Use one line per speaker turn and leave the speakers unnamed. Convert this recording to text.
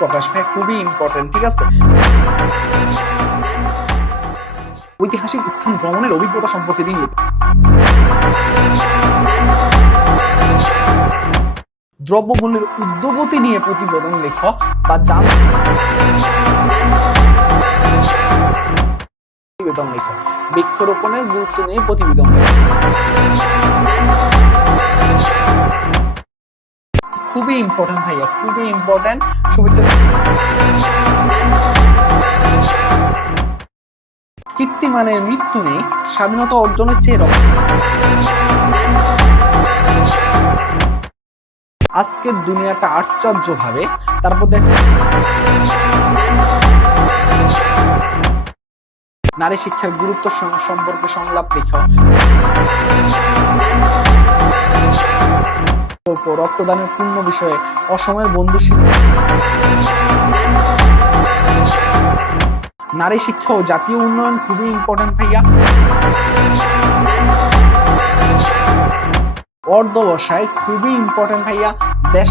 প্রকাশ ভাই খুবই ইম্পর্টেন্ট ঠিক আছে? ঐতিহাসিক স্থান ভ্রমণের অভিজ্ঞতা সম্পর্কে দিন। দ্রব্যমূল্যের উদ্যোগতি নিয়ে প্রতিবেদন লেখ বা জান প্রতিবেদন লেখ। বৃক্ষরোপণের গুরুত্ব নিয়ে প্রতিবেদন লেখ। খুবই ইম্পর্টেন্ট ভাইয়া, খুবই ইম্পর্টেন্ট শুভেচ্ছা। কীর্তিমানের মৃত্যু নেই, স্বাধীনতা অর্জনের চেয়ে আজকের দুনিয়াটা আশ্চর্য ভাবে তারপর দেখ নারী শিক্ষার গুরুত্ব সম্পর্কে সংলাপ লেখ। রক্তদানের পূর্ণ বিষয়ে অসময়ের বন্ধু নারী শিক্ষা ও জাতীয় উন্নয়ন খুবই ইম্পর্টেন্ট ভাইয়া। অর্ধবসায় খুবই ইম্পর্টেন্ট ভাইয়া। দেশ